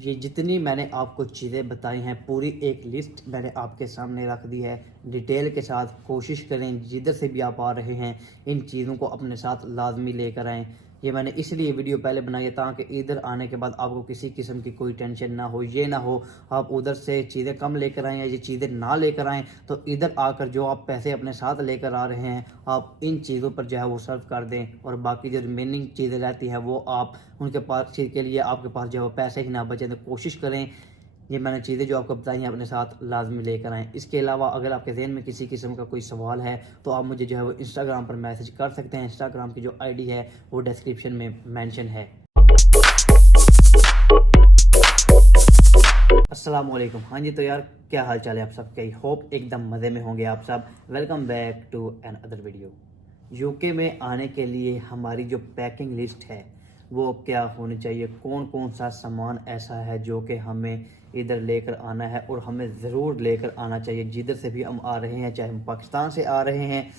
ये जितनी मैंने आपको चीज़ें बताई हैं पूरी एक लिस्ट मैंने आपके सामने रख दी है डिटेल के साथ। कोशिश करें जिधर से भी आप आ रहे हैं इन चीज़ों को अपने साथ लाजमी लेकर आएँ। ये मैंने इसलिए वीडियो पहले बनाई है ताकि इधर आने के बाद आपको किसी किस्म की कोई टेंशन ना हो, ये ना हो आप उधर से चीज़ें कम लेकर आएँ या ये चीज़ें ना लेकर आएँ तो इधर आकर जो आप पैसे अपने साथ लेकर आ रहे हैं आप इन चीज़ों पर जो है वो सर्व कर दें और बाकी जो रिमेनिंग चीज़ें रहती हैं वो आप उनके पास चीज़ के लिए आपके पास जो है पैसे ही ना बचें। तो कोशिश करें ये मैंने चीज़ें जो आपको बताई हैं अपने साथ लाजमी लेकर आएँ। इसके अलावा अगर आपके ज़हन में किसी किस्म का कोई सवाल है तो आप मुझे जो है वो इंस्टाग्राम पर मैसेज कर सकते हैं। इंस्टाग्राम की जो आईडी है वो डिस्क्रिप्शन में मेंशन है। अस्सलाम वालेकुम। हाँ जी, तो यार क्या हाल चाल है आप सबके? आई होप एकदम मज़े में होंगे आप सब। Welcome back to another video. UK में आने के लिए हमारी जो पैकिंग लिस्ट है वो क्या होनी चाहिए, कौन कौन सा सामान ऐसा है जो कि हमें इधर लेकर आना है और हमें ज़रूर लेकर आना चाहिए जिधर से भी हम आ रहे हैं, चाहे हम पाकिस्तान से आ रहे हैं,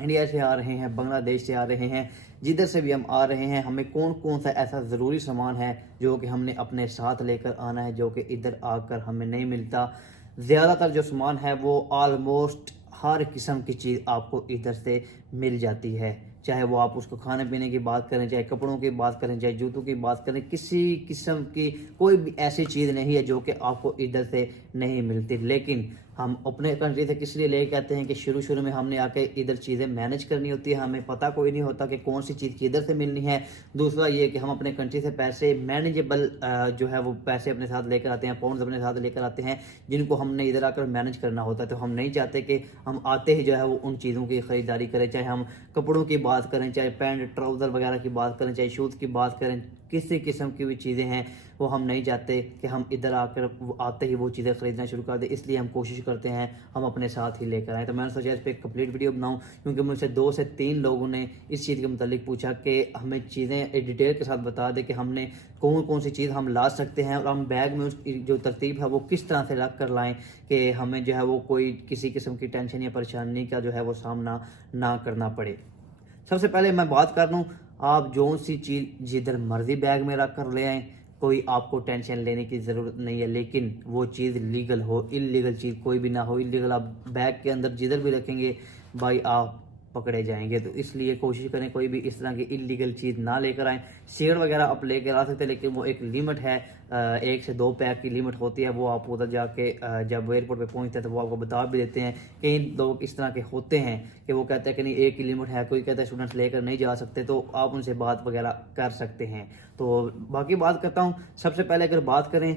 इंडिया से आ रहे हैं, बांग्लादेश से आ रहे हैं, जिधर से भी हम आ रहे हैं हमें कौन कौन सा ऐसा ज़रूरी सामान है जो कि हमने अपने साथ लेकर आना है जो कि इधर आकर हमें नहीं मिलता। ज़्यादातर जो सामान है वो आलमोस्ट हर किस्म की चीज़ आपको इधर से मिल जाती है, चाहे वो आप उसको खाने पीने की बात करें, चाहे कपड़ों की बात करें, चाहे जूतों की बात करें, किसी किस्म की कोई भी ऐसी चीज़ नहीं है जो कि आपको इधर से नहीं मिलती। लेकिन हम अपने कंट्री से किस लिए लेके आते हैं कि शुरू शुरू में हमने आके इधर चीज़ें मैनेज करनी होती है, हमें पता कोई नहीं होता कि कौन सी चीज़ किधर से मिलनी है। दूसरा ये कि हम अपने कंट्री से पैसे मैनेजेबल जो है वो पैसे अपने साथ लेकर आते हैं, पाउंड्स अपने साथ लेकर आते हैं जिनको हमने इधर आकर मैनेज करना होता है। तो हम नहीं चाहते कि हम आते ही जो है वो उन चीज़ों की ख़रीदारी करें, चाहे हम कपड़ों की बात करें, चाहे पैंट ट्राउज़र वगैरह की बात करें, चाहे शूज़ की बात करें, किसी किस्म की भी चीज़ें हैं वो हम नहीं चाहते कि हम इधर आकर आते ही वो चीज़ें ख़रीदना शुरू कर दें। इसलिए हम कोशिश करते हैं हम अपने साथ ही लेकर आएँ। तो मैंने सोचा इस पर एक कंप्लीट वीडियो बनाऊँ क्योंकि मुझसे 2 से 3 लोगों ने इस चीज़ के मुतालिक पूछा कि हमें चीज़ें डिटेल के साथ बता दें कि हमने कौन कौन सी चीज़ हम ला सकते हैं और हम बैग में उसकी जो तरतीब है वो किस तरह से रख कर लाएँ कि हमें जो है वो कोई किसी किस्म की टेंशन या परेशानी का जो है वो सामना ना करना पड़े। सबसे पहले मैं बात कर लूँ, आप जो सी चीज़ जिधर मर्जी बैग में रख कर ले आएँ, कोई आपको टेंशन लेने की ज़रूरत नहीं है। लेकिन वो चीज़ लीगल हो, इल्लीगल चीज़ कोई भी ना हो। इल्लीगल आप बैग के अंदर जिधर भी रखेंगे भाई आप पकड़े जाएंगे। तो इसलिए कोशिश करें कोई भी इस तरह की इल्लीगल चीज़ ना लेकर आएँ। शेयर वगैरह आप लेकर आ सकते हैं लेकिन वो एक लिमिट है, 1 से 2 पैक की लिमिट होती है। वो आप उधर जाके जब एयरपोर्ट पे पहुंचते हैं तो वो आपको बता भी देते हैं। कई लोग इस तरह के होते हैं कि वो कहते हैं कि नहीं एक ही लिमिट है, कोई कहता है स्टूडेंट्स लेकर नहीं जा सकते, तो आप उनसे बात वगैरह कर सकते हैं। तो बाकी बात करता हूँ, सबसे पहले अगर बात करें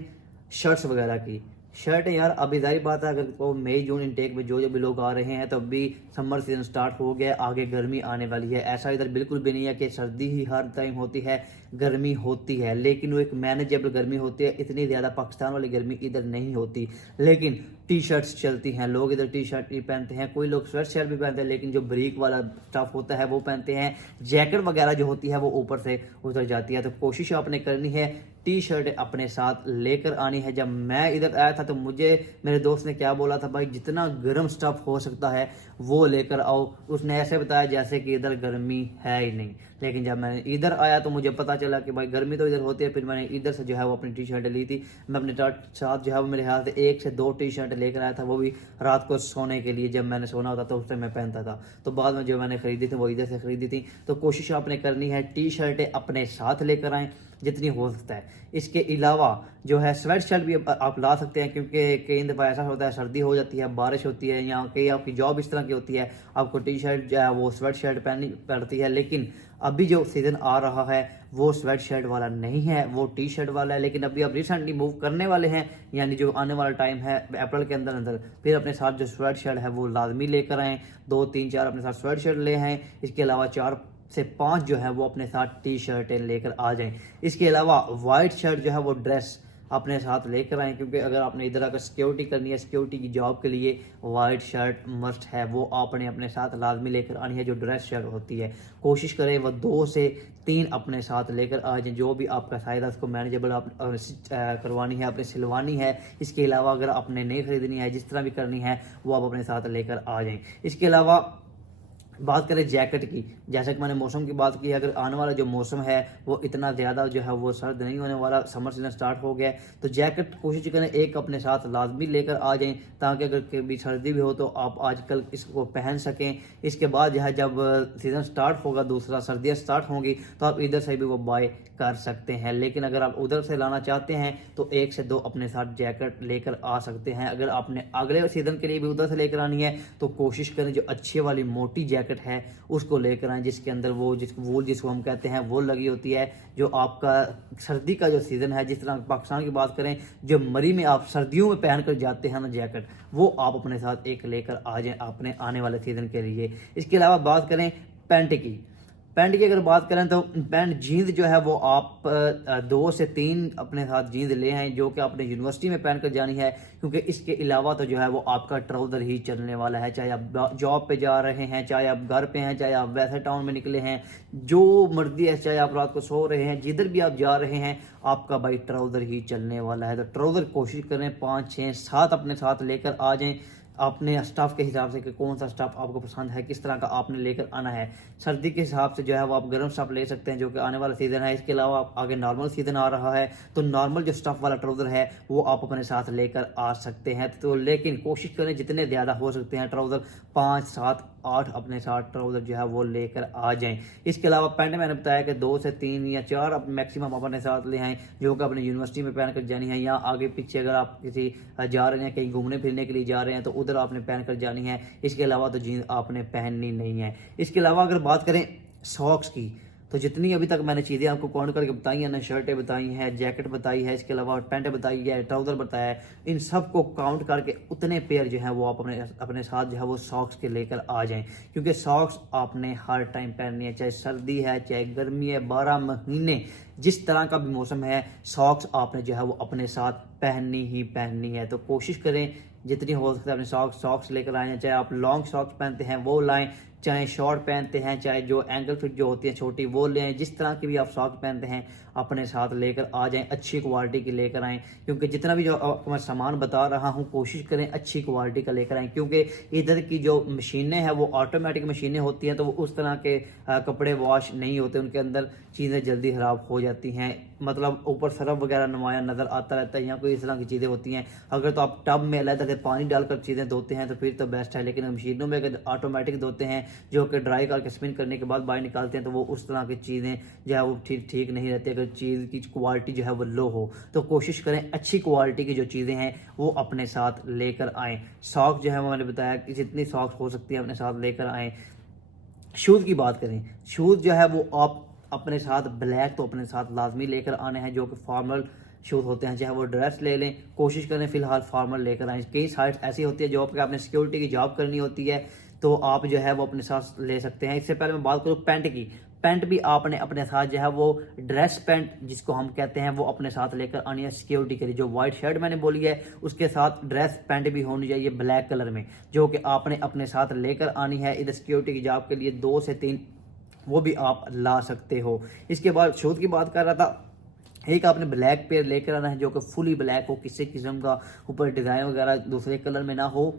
शर्ट्स वगैरह की, शर्ट यार अभी जाहिर बात है अगर वो मई जून इनटेक में जो भी लोग आ रहे हैं तो अभी समर सीजन स्टार्ट हो गया, आगे गर्मी आने वाली है। ऐसा इधर बिल्कुल भी नहीं है कि सर्दी ही हर टाइम होती है, गर्मी होती है लेकिन वो एक मैनेजेबल गर्मी होती है। इतनी ज़्यादा पाकिस्तान वाली गर्मी इधर नहीं होती। लेकिन टी शर्ट्स चलती हैं, लोग इधर टी शर्ट भी पहनते हैं, कोई लोग स्वेट शर्ट भी पहनते हैं लेकिन जो ब्रीक वाला स्टफ होता है वो पहनते हैं। जैकेट वगैरह जो होती है वो ऊपर से उतर जाती है। तो कोशिश आपने करनी है टी शर्ट अपने साथ लेकर आनी है। जब मैं इधर आया था तो मुझे मेरे दोस्त ने क्या बोला था, भाई जितना गर्म स्टफ हो सकता है वो लेकर आओ। उसने ऐसे बताया जैसे कि इधर गर्मी है ही नहीं। लेकिन जब मैंने इधर आया तो मुझे पता चला कि भाई गर्मी तो इधर होती है। फिर मैंने इधर से जो है वो अपनी टी शर्ट ली थी। मैं अपने साथ जो है वो मेरे ख्याल से 1 से 2 टी शर्ट लेकर आया था, वो भी रात को सोने के लिए। जब मैंने सोना होता था उस टाइम मैं पहनता था। तो बाद में जो मैंने खरीदी थी वो इधर से खरीदी थी। तो कोशिश आपने करनी है टी शर्टें अपने साथ लेकर आएँ जितनी हो सकता है। इसके अलावा जो है स्वेट शर्ट भी आप ला सकते हैं क्योंकि कई दफ़ा ऐसा होता है सर्दी हो जाती है, बारिश होती है, या कई आपकी जॉब इस तरह की होती है आपको टी शर्ट जो है वो स्वेट शर्ट पहननी पड़ती है। लेकिन अभी जो सीज़न आ रहा है वो स्वेट शर्ट वाला नहीं है, वो टी शर्ट वाला है। लेकिन अभी आप रिसेंटली मूव करने वाले हैं, यानी जो आने वाला टाइम है अप्रैल के अंदर अंदर, फिर अपने साथ जो स्वेट शर्ट है वो लाजमी लेकर आएँ। 2 3 4 अपने साथ स्वेट शर्ट ले आएँ। इसके अलावा 4 से 5 जो है वो अपने साथ टी शर्टें लेकर आ जाएं। इसके अलावा वाइट शर्ट जो है वो ड्रेस अपने साथ लेकर आएँ क्योंकि अगर आपने इधर आकर सिक्योरिटी करनी है, सिक्योरिटी की जॉब के लिए वाइट शर्ट मस्ट है, वो आपने अपने साथ लाजमी लेकर आनी है। जो ड्रेस शर्ट होती है कोशिश करें वो 2 से 3 अपने साथ लेकर आ जाएँ। जो भी आपका साइज है उसको मैनेजेबल आप करवानी है, अपने सिलवानी है। इसके अलावा अगर आपने नहीं खरीदनी है, जिस तरह भी करनी है वो आप अपने साथ लेकर आ जाएँ। इसके अलावा बात करें जैकेट की, जैसा कि मैंने मौसम की बात की, अगर आने वाला जो मौसम है वो इतना ज़्यादा जो है वो सर्द नहीं होने वाला, समर सीजन स्टार्ट हो गया है, तो जैकेट कोशिश करें एक अपने साथ लाजमी लेकर आ जाएं, ताकि अगर कभी सर्दी भी हो तो आप आजकल इसको पहन सकें। इसके बाद जो है जब सीज़न स्टार्ट होगा, दूसरा सर्दियाँ स्टार्ट होंगी, तो आप इधर से भी वो बाय कर सकते हैं। लेकिन अगर आप उधर से लाना चाहते हैं तो 1 से 2 अपने साथ जैकेट लेकर आ सकते हैं। अगर आपने अगले सीज़न के लिए भी उधर से लेकर आनी है तो कोशिश करें जो अच्छी वाली मोटी जैकेट है उसको लेकर आएँ, जिसके अंदर वो वूल जिसको हम कहते हैं वो लगी होती है। जो आपका सर्दी का जो सीज़न है, जिस तरह पाकिस्तान की बात करें, जो मरी में आप सर्दियों में पहन कर जाते हैं ना जैकेट, वो आप अपने साथ एक लेकर आ जाएं अपने आने वाले सीज़न के लिए। इसके अलावा बात करें पैंट की, पैंट की अगर बात करें तो पैंट जीन्स जो है वो आप 2 से 3 अपने साथ जीन्स ले आएँ, जो कि आपने यूनिवर्सिटी में पहन कर जानी है, क्योंकि इसके अलावा तो जो है वो आपका ट्राउज़र ही चलने वाला है। चाहे आप जॉब पे जा रहे हैं, चाहे आप घर पे हैं, चाहे आप वैसे टाउन में निकले हैं, जो मर्जी है, चाहे आप रात को सो रहे हैं, जिधर भी आप जा रहे हैं, आपका भाई ट्राउज़र ही चलने वाला है। तो ट्राउज़र कोशिश करें 5, 6, 7 अपने साथ लेकर आ जाएँ, अपने स्टाफ के हिसाब से कि कौन सा स्टाफ आपको पसंद है, किस तरह का आपने लेकर आना है। सर्दी के हिसाब से जो है वो आप गर्म स्टाफ ले सकते हैं, जो कि आने वाला सीज़न है। इसके अलावा आप आगे नॉर्मल सीज़न आ रहा है, तो नॉर्मल जो स्टफ़ वाला ट्राउज़र है वो आप अपने साथ लेकर आ सकते हैं। तो लेकिन कोशिश करें जितने ज़्यादा हो सकते हैं ट्राउज़र 5, 7, 8 अपने साथ ट्राउज़र जो है वो लेकर आ जाएँ। इसके अलावा पैंट मैंने बताया कि 2 से 3 या 4 आप मैक्सिमम अपने साथ ले आएँ, जो कि अपने यूनिवर्सिटी में पहन कर जानी है, या आगे पीछे अगर आप किसी जा रहे हैं, कहीं घूमने फिरने के लिए जा रहे हैं, तो उधर आपने पहन कर जानी है। इसके अलावा तो जीन्स आपने पहननी नहीं है। इसके अलावा अगर बात करें सॉक्स की, तो जितनी अभी तक मैंने चीज़ें आपको काउंट करके बताई हैं ना, शर्टें बताई हैं, जैकेट बताई है, इसके अलावा पैंट बताई है, ट्राउज़र बताया है, इन सब को काउंट करके उतने पेयर जो है वो आप अपने साथ जो है वो सॉक्स के लेकर आ जाएं, क्योंकि सॉक्स आपने हर टाइम पहननी है, चाहे सर्दी है, चाहे गर्मी है, 12 महीने जिस तरह का भी मौसम है, सॉक्स आपने जो है वो अपने साथ पहननी ही पहननी है। तो कोशिश करें जितनी हो सकता है अपने सॉक्स लेकर आएँ, चाहे आप लॉन्ग सॉक्स पहनते हैं वो लाएँ, चाहे शॉर्ट पहनते हैं, चाहे जो एंकल फिट जो होती है छोटी वो ले आएँ, जिस तरह की भी आप सॉक्स पहनते हैं अपने साथ लेकर आ जाएं, अच्छी क्वालिटी की लेकर आएँ। क्योंकि जितना भी जो आपको मैं सामान बता रहा हूं कोशिश करें अच्छी क्वालिटी का लेकर आएँ, क्योंकि इधर की जो मशीनें हैं वो ऑटोमेटिक मशीनें होती हैं, तो वो उस तरह के कपड़े वॉश नहीं होते, उनके अंदर चीज़ें जल्दी ख़राब हो जाती हैं, मतलब ऊपर सरफ वगैरह नुमाया नज़र आता रहता है, या कोई इस तरह की चीज़ें होती हैं। अगर तो आप टब में अलग से पानी डालकर चीज़ें धोते हैं तो फिर तो बेस्ट है, लेकिन मशीनों में अगर ऑटोमेटिक धोते हैं, जो कि ड्राई करके स्पिन करने के बाद बाहर निकालते हैं, तो वो उस तरह की चीज़ें जो है वो ठीक नहीं रहती। अगर चीज़ की क्वालिटी जो है वो लो हो तो कोशिश करें अच्छी क्वालिटी की जो चीज़ें हैं वो अपने साथ लेकर आएँ। सॉक्स जो है वो मैंने बताया कि जितनी सॉक्स हो सकती है अपने साथ लेकर आएँ। शूज़ की बात करें, शूज़ जो है वो आप अपने साथ ब्लैक तो अपने साथ लाजमी लेकर आने हैं, जो कि फॉर्मल शूज़ होते हैं, चाहे वो ड्रेस ले लें, कोशिश करें फ़िलहाल फॉर्मल लेकर आएँ। कई साइट्स ऐसी होती है जॉब पे आपने सिक्योरिटी की जॉब करनी होती है, तो आप जो है वो अपने साथ ले सकते हैं। इससे पहले मैं बात करूँ पैंट की, पैंट भी आपने अपने साथ जो है वो ड्रेस पैंट जिसको हम कहते हैं वो अपने साथ लेकर आनी है सिक्योरिटी के लिए। जो वाइट शर्ट मैंने बोली है उसके साथ ड्रेस पैंट भी होनी चाहिए ब्लैक कलर में, जो कि आपने अपने साथ लेकर आनी है। इधर सिक्योरिटी की जॉब के लिए 2 से 3 वो भी आप ला सकते हो। इसके बाद शूज़ की बात कर रहा था, एक आपने ब्लैक पेयर लेकर आना है जो कि फुली ब्लैक हो, किसी किस्म का ऊपर डिज़ाइन वगैरह दूसरे कलर में ना हो,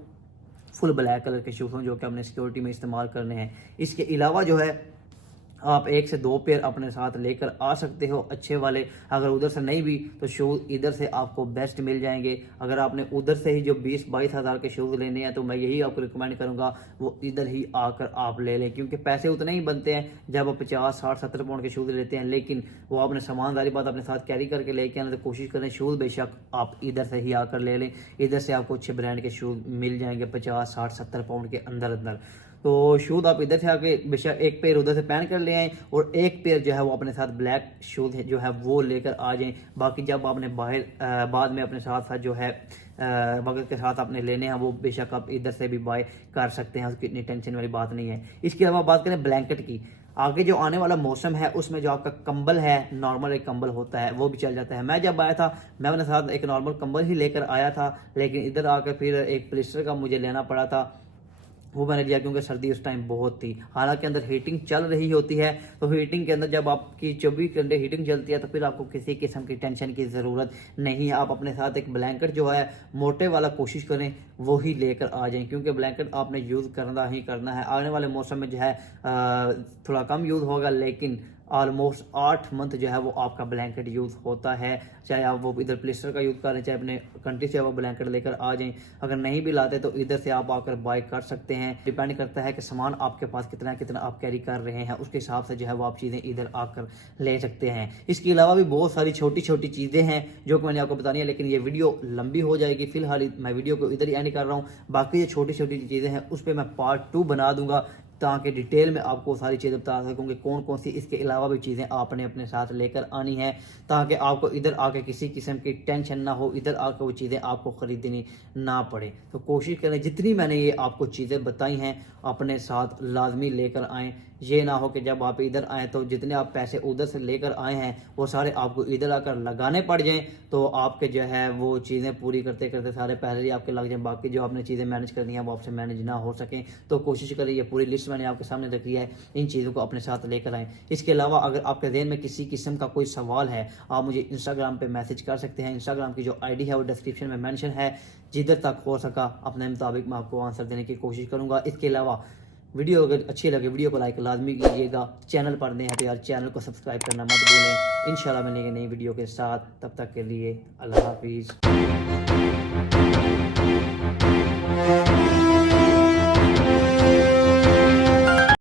फुल ब्लैक कलर के शूज़ हों जो कि हमने सिक्योरिटी में इस्तेमाल करने हैं। इसके अलावा जो है आप 1 से 2 पेयर अपने साथ लेकर आ सकते हो अच्छे वाले। अगर उधर से नहीं भी तो शूज़ इधर से आपको बेस्ट मिल जाएंगे। अगर आपने उधर से ही जो 20-22 हज़ार के शूज़ लेने हैं तो मैं यही आपको रिकमेंड करूंगा वो इधर ही आकर आप ले लें, क्योंकि पैसे उतने ही बनते हैं जब आप 50, 60, 70 पाउंड के शूज़ लेते हैं, लेकिन वो आपने सामानदारी बात अपने साथ कैरी करके लेके आना। तो कोशिश करें शूज़ बेशक आप इधर से ही आकर ले लें, इधर से आपको अच्छे ब्रांड के शूज़ मिल जाएंगे 50, 60, 70 पाउंड के अंदर अंदर। तो शूज़ आप इधर से आके बेशक एक पेयर उधर से पहन कर ले आएँ और एक पेयर जो है वो अपने साथ ब्लैक शूज़ जो है वो लेकर आ जाएं। बाकी जब आपने बाहर बाद में अपने साथ साथ जो है वक्त के साथ आपने लेने हैं वो बेशक आप इधर से भी बाय कर सकते हैं, उसकी इतनी टेंशन वाली बात नहीं है। इसके अलावा बात करें ब्लैंकेट की, आगे जो आने वाला मौसम है उसमें जो आपका कंबल है, नॉर्मल एक कंबल होता है वो भी चल जाता है। मैं जब आया था मैं अपने साथ एक नॉर्मल कंबल ही लेकर आया था, लेकिन इधर आकर फिर एक पॉलिस्टर का मुझे लेना पड़ा था, वो मैंने लिया क्योंकि सर्दी उस टाइम बहुत थी। हालांकि अंदर हीटिंग चल रही होती है, तो हीटिंग के अंदर जब आपकी 24 घंटे हीटिंग चलती है तो फिर आपको किसी किस्म की टेंशन की ज़रूरत नहीं है। आप अपने साथ एक ब्लैंकेट जो है मोटे वाला कोशिश करें वो ही लेकर आ जाएं, क्योंकि ब्लैंकेट आपने यूज़ करना ही करना है। आने वाले मौसम में जो है थोड़ा कम यूज़ होगा, लेकिन ऑलमोस्ट 8 मंथ जो है वो आपका ब्लैंकेट यूज़ होता है। चाहे आप वो इधर प्लिस्टर का यूज़ करें, चाहे अपने कंट्री से वो ब्लैंकेट लेकर आ जाएं। अगर नहीं भी लाते तो इधर से आप आकर बाय कर सकते हैं। डिपेंड करता है कि सामान आपके पास कितना कितना आप कैरी कर रहे हैं, उसके हिसाब से जो है वो आप चीज़ें इधर आकर ले सकते हैं। इसके अलावा भी बहुत सारी छोटी छोटी चीज़ें हैं जो कि मैंने आपको बतानी है, लेकिन ये वीडियो लंबी हो जाएगी। फिलहाल मैं वीडियो को इधर ही एंड कर रहा हूँ। बाकी ये छोटी छोटी चीज़ें हैं उस पर मैं पार्ट 2 बना दूंगा, ताकि डिटेल में आपको सारी चीज़ें बता सकूँ कि कौन कौन सी इसके अलावा भी चीज़ें आपने अपने साथ लेकर आनी है, ताकि आपको इधर आके किसी किस्म की टेंशन ना हो, इधर आकर वो चीज़ें आपको ख़रीदनी ना पड़े। तो कोशिश करें जितनी मैंने ये आपको चीज़ें बताई हैं अपने साथ लाजमी लेकर आएँ। ये ना हो कि जब आप इधर आएँ तो जितने आप पैसे उधर से लेकर आए हैं वो सारे आपको इधर आकर लगाने पड़ जाएँ, तो आपके जो है वो चीज़ें पूरी करते करते सारे पैसे ही आपके लग जाएँ, बाकी जो आपने चीज़ें मैनेज करनी है वो आपसे मैनेज ना हो सकें। तो कोशिश करें ये पूरी लिस्ट मैंने आपके सामने रखी है, इन चीज़ों को अपने साथ लेकर आएँ। इसके अलावा अगर आपके ज़हन में किसी किस्म का कोई सवाल है, आप मुझे इंस्टाग्राम पे मैसेज कर सकते हैं। इंस्टाग्राम की जो आईडी है वो डिस्क्रिप्शन में मेंशन है। जिधर तक हो सका अपने मुताबिक मैं आपको आंसर देने की कोशिश करूँगा। इसके अलावा वीडियो अगर अच्छी लगे वीडियो को लाइक लाजमी कीजिएगा। चैनल पर नए हैं तो यार चैनल को सब्सक्राइब करना मत भूलें। इंशाल्लाह मिलेंगे नई वीडियो के साथ, तब तक के लिए अल्लाह हाफिज़।